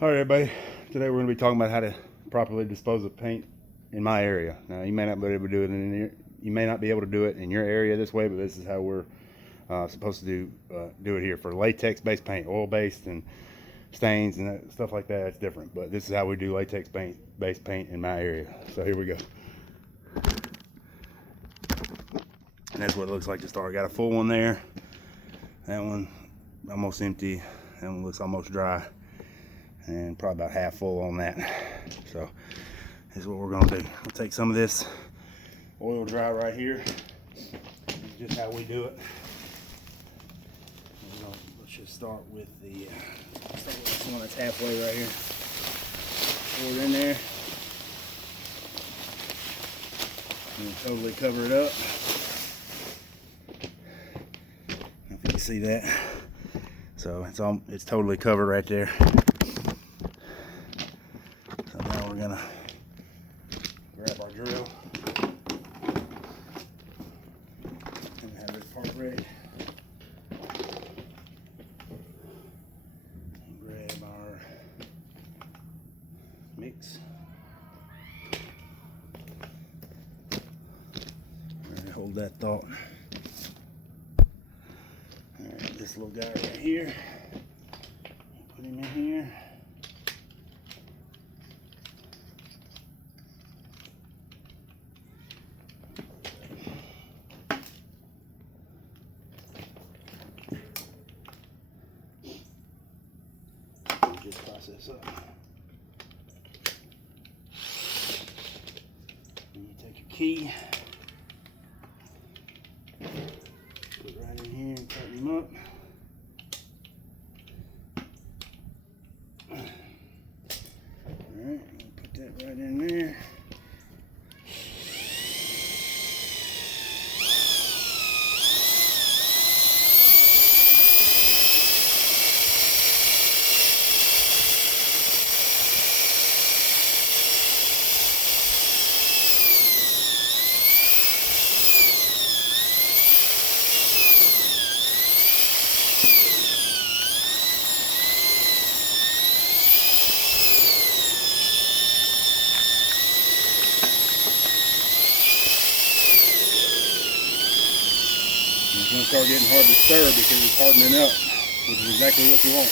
All right, everybody. Today we're going to be talking about how to properly dispose of paint in my area. Now, you may not be able to do it in your area this way, but this is how we're supposed to do it here. For latex-based paint, oil-based and stains and stuff like that, it's different. But this is how we do latex-based paint in my area. So here we go. And that's what it looks like to start. Got a full one there. That one almost empty. That one looks almost dry. And probably about half full on that. So this is what we're gonna do. We'll take some of this oil dry right here. This is just how we do it. Let's just start with this one that's halfway right here. Pour it in there. And totally cover it up. If you can see that. So it's totally covered right there. We're gonna grab our drill and have this part ready. And grab our mix. Ready, hold that thought. Alright, this little guy right here. Put him in here. Just process up. And you take your key, put it right in here and tighten him up. Alright, put that right in there. It's going to start getting hard to stir because it's hardening up, which is exactly what you want.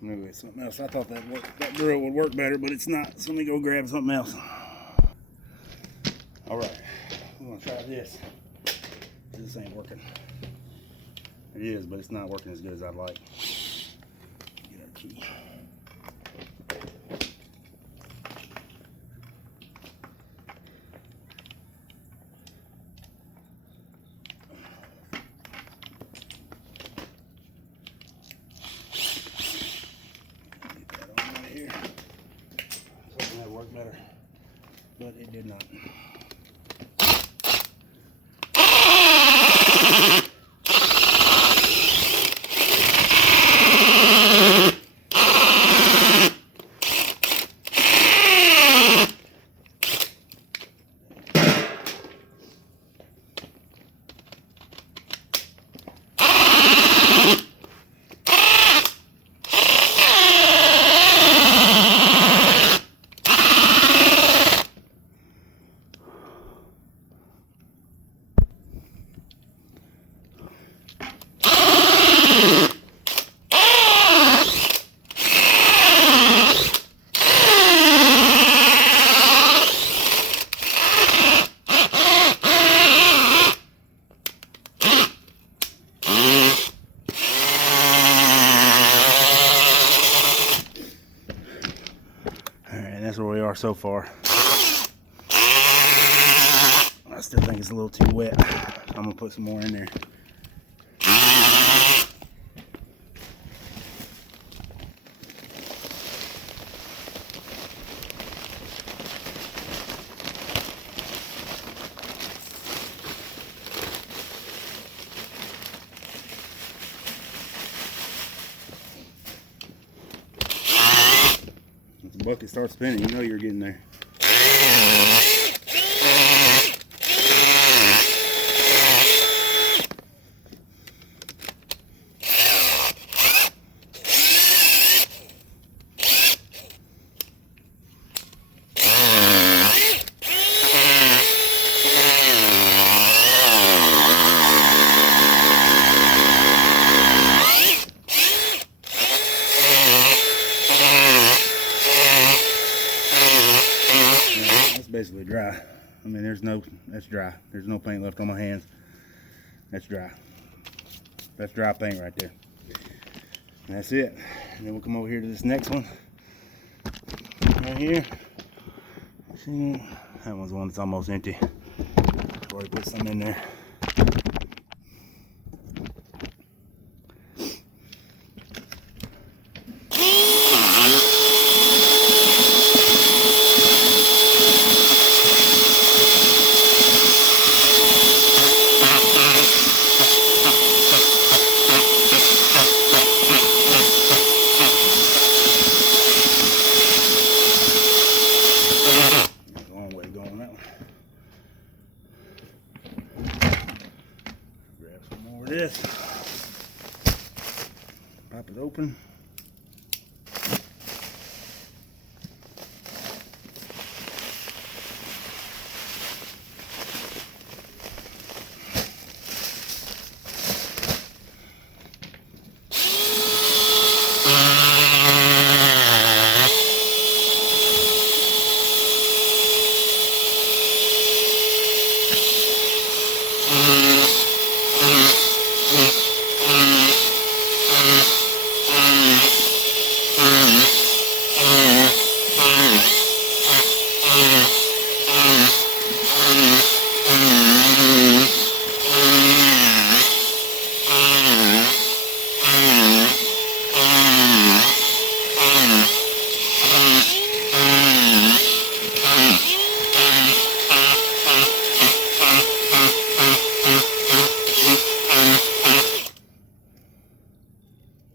Maybe it's something else. I thought that drill would work better, but it's not. So let me go grab something else. All right, I'm gonna try this. This ain't working. It is, but it's not working as good as I'd like. Get our key. Better, but it did not. That's where we are so far. still think it's a little too wet. I'm gonna put some more in there. Once the bucket starts spinning, you know you're getting there. Basically dry. I mean, that's dry. There's no paint left on my hands. That's dry. That's dry paint right there. And that's it. And then we'll come over here to this next one. Right here. See, that one's the one that's almost empty. Already put some in there. This, pop it open.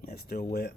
That's still wet.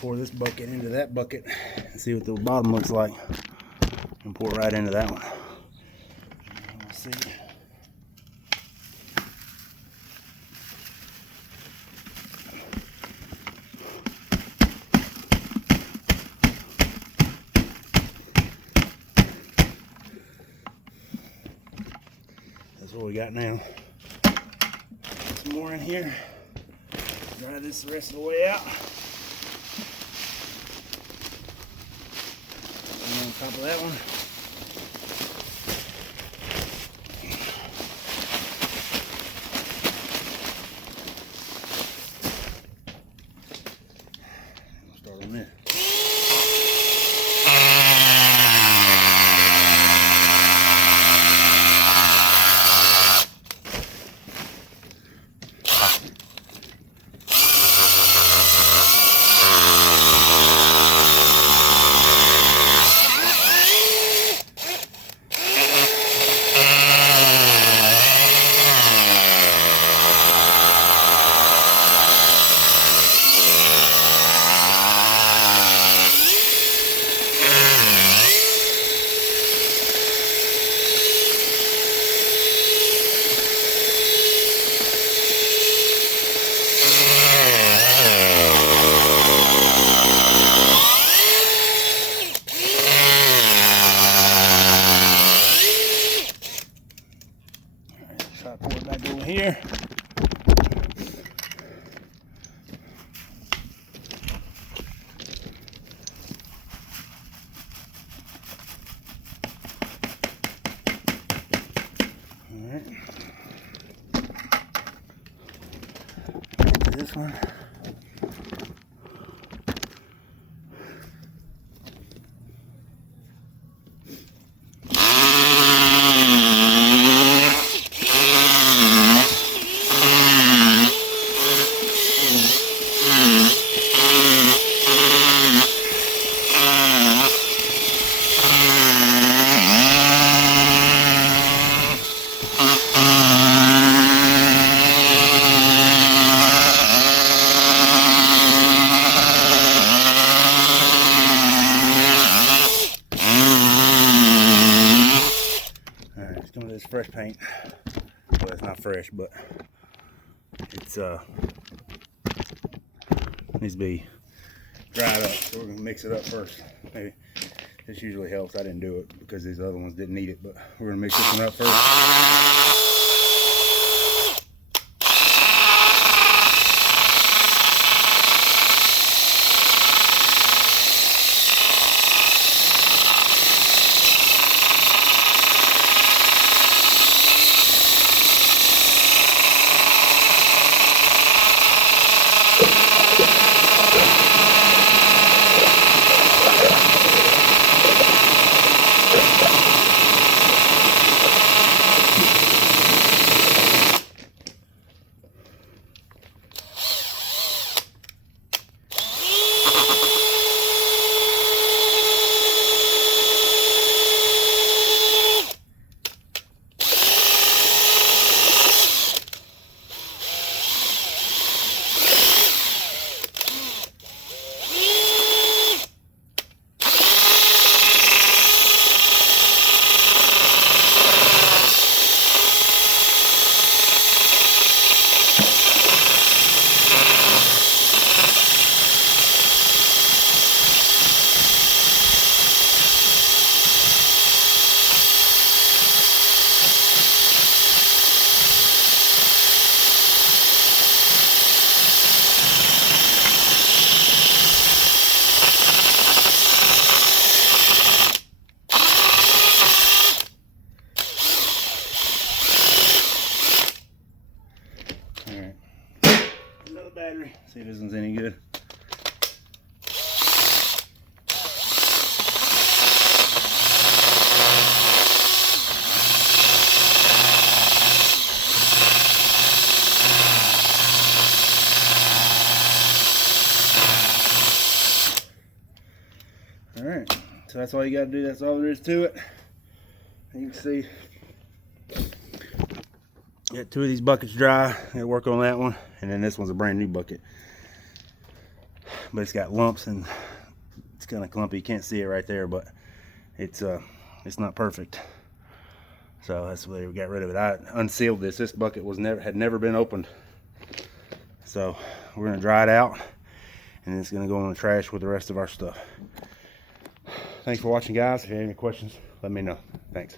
Pour this bucket into that bucket and see what the bottom looks like, and pour it right into that one. Let's see. That's what we got now. Some more in here. Dry this the rest of the way out. top of that one. We'll start on this. Try to pour it back over here. All right. This one. Some of this fresh paint. Well, it's not fresh, but it's needs to be dried up. So we're gonna mix it up first. Maybe this usually helps. I didn't do it because these other ones didn't need it, but we're gonna mix this one up first. Alright, another battery, see if this one's any good. Alright, so that's all you got to do, that's all there is to it. You can see got two of these buckets dry. Gotta work on that one, and then this one's a brand new bucket, but it's got lumps and it's kind of clumpy. You can't see it right there, but it's not perfect. So that's why we got rid of it. I unsealed this. This bucket had never been opened, so we're gonna dry it out, and it's gonna go in the trash with the rest of our stuff. Thanks for watching, guys. If you have any questions, let me know. Thanks.